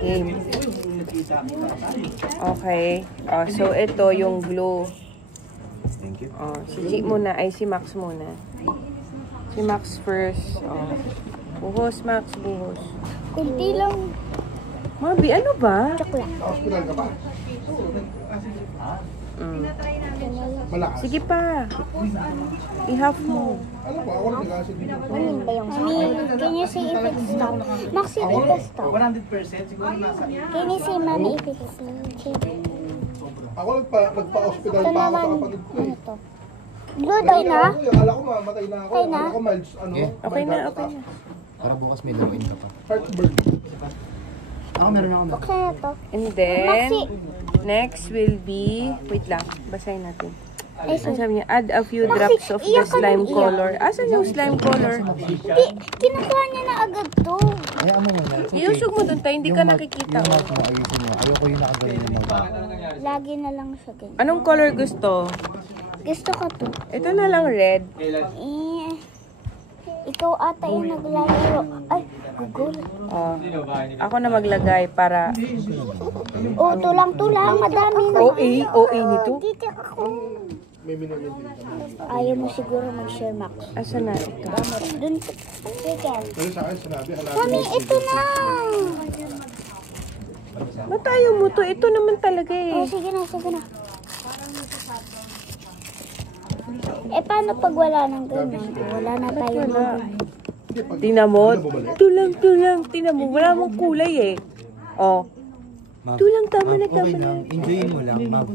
Game. Okay. Oh, so, ito yung glue. Thank you. Oh, si G muna. Ay, si Max muna. Si Max first. Oh. Buhos, Max. Buhos. Kunti lang. Mabi, ano ba? Chocolate. Hospital ka pa? Malakas. Sige pa. I-half mo. Alam mo, ako nag-asid dito. Ano ba yung can you say if it's stop? Max, if it's stop. 100% siguro nasa. Can you say mami if it's stop? Ako nagpa-hospital Ito pa ako naman. sa kapatid ko Ano eh. to? Blue tayo na? Akala ko mamatay na ako. Tayo na? Akala ko mild, ano? Okay na, mild okay attack. na. Para bukas may laruin ka pa. Heartburn. Ako meron ako. Okay na to. And then, next will be, wait lang, basahin natin. Ay, Ang sorry. sabi niya, add a few drops of the slime color. Asan yung slime color? Kinukuha niya na agad to. Kaya mo muna. Iusog mo dun tayo, hindi ka nakikita. Yung mark mo, ayusin mo. Ayoko yung nakagaling na mag. Lagi na lang siya ganyan. Anong color gusto? Gusto ko to. Ito na lang red. Eh, ikaw ata yung naglalaro. Ay, gugol. Oh, ako na maglagay para... Oh, tulang-tulang. Madami na. OA nito. Dito ako. May minamit din. Ayaw mo siguro mag-share, Max. Asan na ito? Dun. Sige. Pero sa akin sinabi, Mami, ito na. Ba't ayaw mo to? Ito naman talaga Oh, eh. sige na, sige na. Eh, paano pag wala nang ganyan? Wala na tayo. Tingnan mo. Tulang. Tingnan mo. Wala mong kulay eh. Oh. Ma'am, Tulang, tama na, okay tama na. lang. Enjoyin mo lang, ma'am.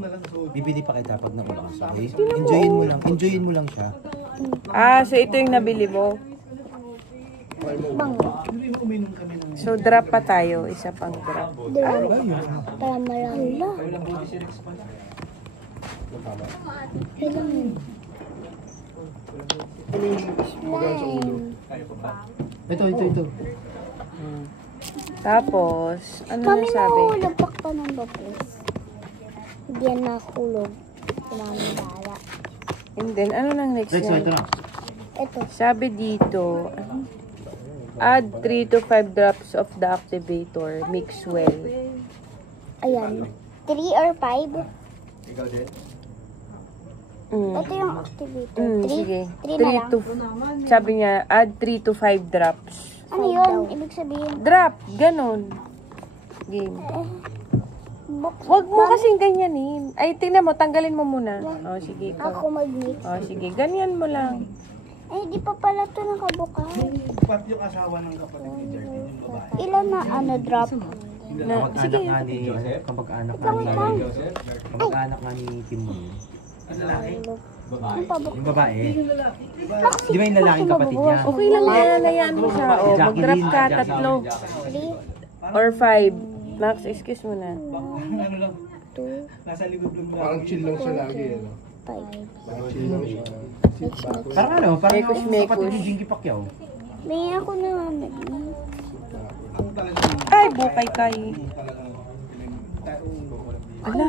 Bibili pa kita pag naulas, okay? Enjoyin mo lang. Enjoyin mo lang siya. Ah, so ito yung nabili mo. Bango. So drop pa tayo. Isa pang drop. Tama lang. Kailan yun? ano yung magaan sa ulo. Ito. Tapos, ano Kami na sabi? mahulog pa ng bapos. Hindi yan mahulog. Pinamidala. And then, ano nang next Ito yan? na. Ito. Sabi dito, add 3 to 5 drops of the activator. Mix well. Ayan. 3 or 5? Ito yung activator. 3? Sige. 3 na lang. Sabi niya, add 3 to 5 drops. Ano yun? Ibig sabihin. Drop! Ganon. Game. Huwag mo kasing ganyanin. Ay, tingnan mo, tanggalin mo muna. Oh, sige. Ikaw. Ako mag-mix. Oh, sige. Ganyan mo lang. Ay, di pa pala ito nakabukas. Pat yung asawa ng kapatid ni Jardine, yung babae. Ilan na drop? Na, sige. Kamag-anak nga ni Timon. Ang lalaki. Yung pabukas. Yung babae. Di ba yung lalaking kapatid niya? Okay lang yan. Hayaan mo siya. Oh, mag-drop ka. 3 or 5. Max, excuse mo na. Ano lang, 2, nasa likod lang Parang chill lang siya lagi. Ano? 5. Parang chill lang siya. Sit back. Parang ano? Parang Mekos, yung mekos. kapatid ni Jinky Pacquiao. May ako na mag Ay, bukay kay. Ala,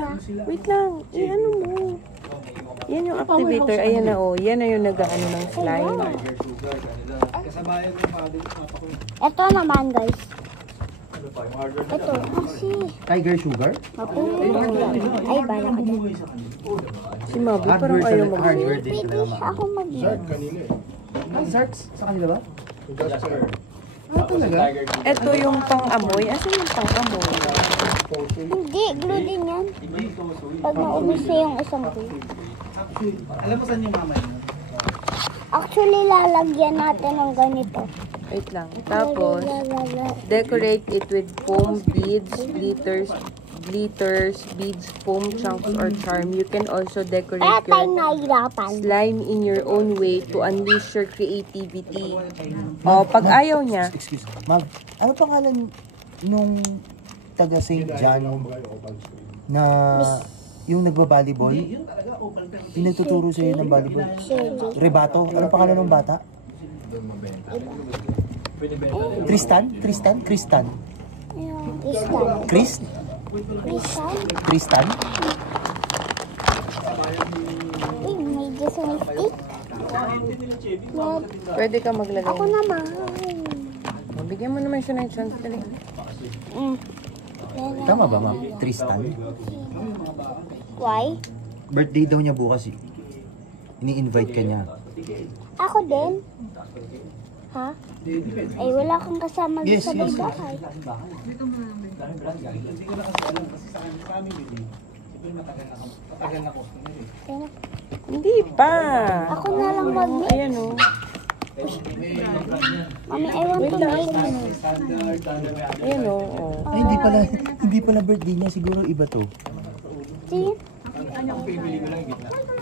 wait lang. Ano mo? Yan yung activator. Ayan na oh. Yan na yung nag-ano ng slime. kasabayan ng father at papa ko. Ito naman, guys. Ito. Kasi. Tiger Sugar? Ay, bala ka dyan. Si Mabi parang ayaw mag- Hardware din Pwede talaga. ako mag Zark kanina eh. Ay, Zarks? Sa kanila ba? Yung Jasper. Ah, talaga? Ito yung pang-amoy. Asan yung pang-amoy? Hindi, glue din yan. Pag naubos na yung isang glue. Alam mo saan yung mama niyo? Actually, lalagyan natin ng ganito. Wait lang. Tapos, decorate it with foam, beads, glitters, beads, foam, chunks, or charm. You can also decorate Kaya tayo your nahihirapan. slime in your own way to unleash your creativity. O, pag ayaw niya, Excuse me. Ma'am, ano pangalan nung taga St. John na yung nagba-volleyball? Yung nagtuturo sa'yo ng volleyball? Rebato? Ano pangalan ng bata? Tristan? Tristan. Chris? Tristan? Tristan? Uy, may Jason stick. pwede ka maglagay. Ako naman. Bigyan mo naman siya ng chance. Dali. Tama ba, ma'am? Tristan? Why? Birthday daw niya bukas. Ini-invite ka niya. Ako din. Ha? Ay, wala kang kasama Yes, sa yes. bahay. Hindi ko na kasi alam kasi sa family din. Ito yung matagal na customer eh. Kaya, Hindi pa. ako na lang mag-mix. Ayan o. Mami, I want to mix. Ayan o. Ay, hindi pala birthday niya. Siguro iba to. See?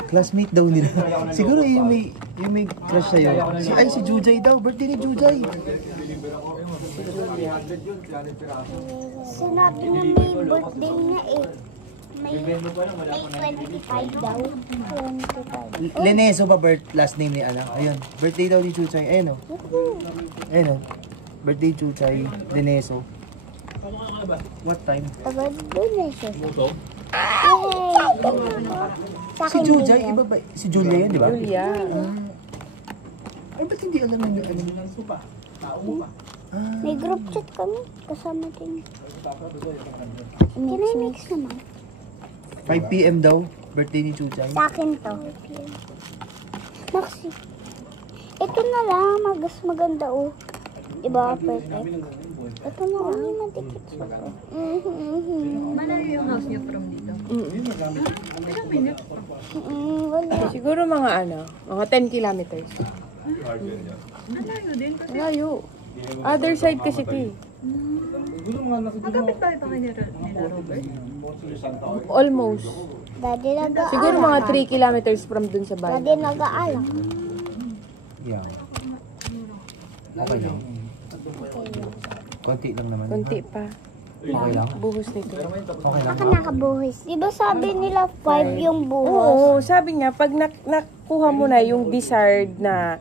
Classmate daw nila. Siguro yung may crush sa'yo. Si Jujay daw. Birthday ni Jujay. Sinabi niya may birthday niya eh. May 25 daw. 25. Leneso ba last name ni Ana? Ayun. Birthday daw ni Chuchay. Ayun o. Ayun o. Birthday Chuchay. Leneso. What time? Aba, doon na siya. Yay! Sa Si akin Jujay, din yan. iba ba? Si Julia yan, di ba? Julia. Ay, ba't hindi alam mo yung ano? May group chat kami. Kasama din. Mix naman. 5 p.m. daw. Birthday ni Chuchay. Sa akin to. Maxi. Ito na lang. Mas maganda oh. Diba? Perfect. Ito na lang. Madikit siya to. Malayo yung house niyo from dito. Ilang minutes? Wala. Siguro mga mga 10 kilometers. Malayo din kasi Layo. Other side kasi ito eh. magkapit tayo pa kay nila Robert. Almost. Daddy nag-aalak. Siguro mga 3 kilometers from dun sa bahay. Daddy nag-aalak. Yeah. Okay lang. Konti lang naman. Konti pa. Okay lang. Buhos nito. Okay lang. Ako nakabuhis. Diba sabi nila 5 yung buhos? Oo, sabi nga, pag nakuha mo na yung desired na,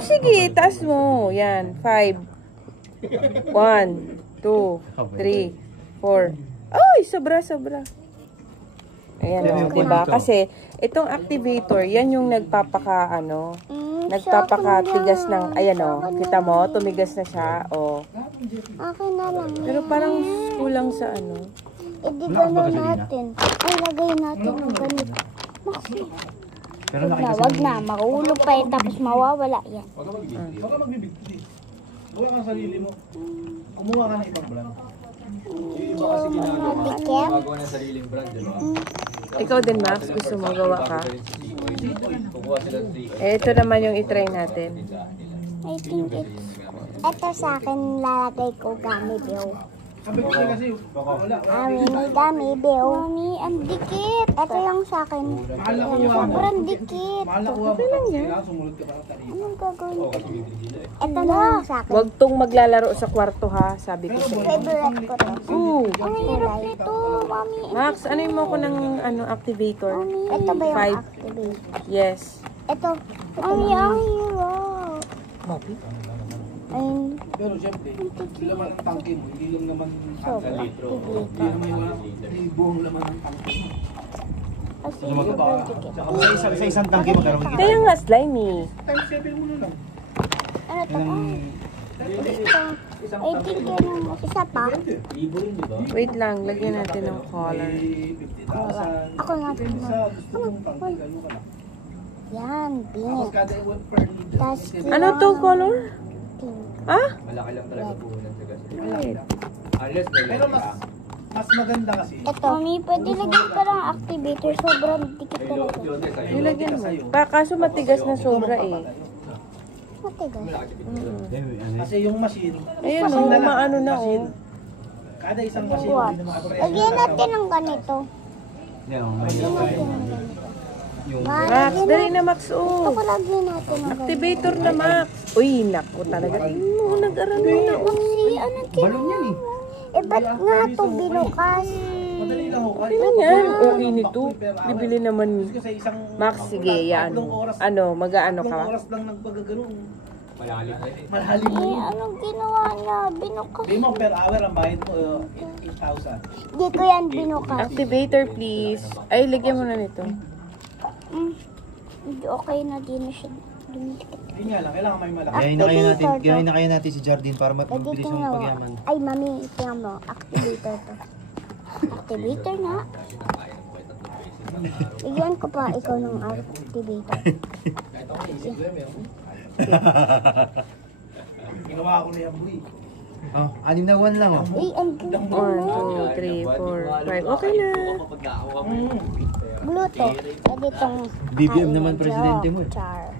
sige, taas mo. Yan, 5. 1, 2, 3, 4. Ay, sobra. Ayan, di ba? Kasi, itong activator, yan yung nagpapakatigas ng, ayan kita mo, tumigas na siya, Akin na lang. Pero parang kulang sa I-develop natin. Ay, lagay natin ng ganito. Maxi. Pero Wag na. Mahulog pa yan tapos mawawala yan. Huwag ka magbibigti. Huwag kang sarili mo. Kumuha ka ng ibang brand. Yung iba kasi Madikit. ginagawa ng sariling brand, di ba? Ikaw din, Max, gusto mo gawa ka? Kukuha sila ng 3. Eh, ito naman yung itry natin. I think it's... Ito sa akin lalagay ko gummy bear. Sabi ko kasi, baka wala. May gummy bear. Mami, ang dikit. Ito yung sa akin. Mahal na kuha mo. Sobrang dikit. Mahal na kuha mo. Kailangan sumunod ka pa ng tarifa. Anong gagawin ko? Ito na lang sa akin. Huwag tong maglalaro sa kwarto ha, sabi ko sa'yo. Favorite ko to. Ang hirap nito, mami. Max, ano mo ko ng activator? Ito ba yung 5. activate? Yes. Ito. Mami, ang hirap. Ayun. Pero siyempre, hindi laman ng tangke mo. Hindi lang naman Sobra. litro. Hindi naman yung buong laman ng tangke mo. Kasi sobrang dikit. Sa isang tangke magkaroon dito. Kaya nga slimy. Times 7 mo na lang. Ano to? I think yun ang isa pa. Wait lang, lagyan natin ng color. 50,000. Ako nga. Isa, gusto mong tangke, gano'n ka lang. Yan, Tapos pink. kada per leader. Tapos Ano to color? pink. Ah? Malaki lang talaga puhunan sa gas. Right. Unless pero mas maganda kasi. Ito, mami, pwede lagyan pa ng activator. Sobrang dikit talaga. Nilagyan mo. Kaso matigas na sobra eh. Matigas. Kasi yung machine, Ayun machine lang. maano na Machine. Kada isang machine, What? hindi naman kapares. Lagyan natin ng ganito. Lagyan natin ng ganito. Max, dali na Max, Ito ko lagyan natin ng ganito. Activator na Max. Uy, naku talaga. Nag-arano na. Maxi, anong ginawa mo? Eh, ba't nga ito binukas? Madali lang ho. Ano yan? Okay nito. Bibili naman. Kasi isang Max, sige, yan. Mag-aano ka? tatlong oras lang nagpagaganoon. Malalim na yun. Malalim Eh, na yun. anong ginawa niya? Binukas. Hindi mo per hour ang bayad mo 8,000. Hindi ko yan binukas. Activator, please. Ay, lagyan mo na nito. Hindi okay na din na siya. Yun nga lang, kailangan may malaki. Gayahin na kaya natin si Jardine para Pwede mabilis ito yung nga. pagyaman. Ay, mami, tingnan mo. Activator to. Activator nga. Bigyan ko pa ikaw ng activator. Ginawa ko na yan, boy. Oh, 6 na 1 lang oh. Uy, ang ganda 1, mo. 2, 3, 4, 5. Okay na. Bluetooth. Pwede itong... BBM naman presidente mo eh. Char.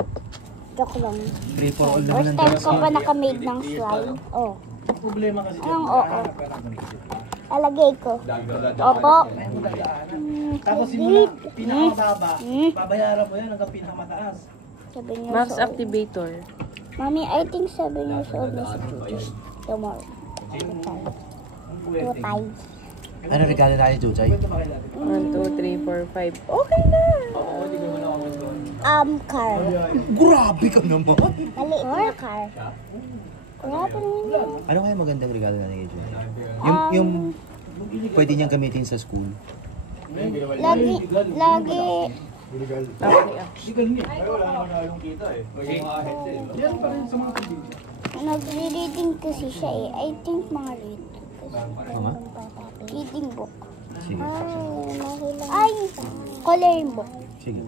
Joke lang. Free for all naman First ang time drugs ko pa ngayon. nakamade ng slime. Oh. Ang problema kasi dyan, Anong oo? nakahanap ka ng ganito. Lalagay ko. Opo. Tapos simula, pinakamababa, babayaran mo yan hanggang pinakamataas. 7 years Max old. activator. Mami, I think 7 years old na si Chuchis. Tomorrow. 2 times. Ano regalo natin, Chuchay? 1, 2, 3, 4, 5. Okay na. Car. Grabe ka naman! Maliit na car. Grabe naman yun. Ano kaya magandang regalo natin kay Chuchay? Yung pwede niyang gamitin sa school. Lagi, Legal. Okay, ah. Legal nga. Ay, wala naman halong kita eh. Yan pa rin sa mga TV. nagre-reading kasi siya eh. I think mga read. Mga? Reading book. Sige. Ay, coloring book. Sige.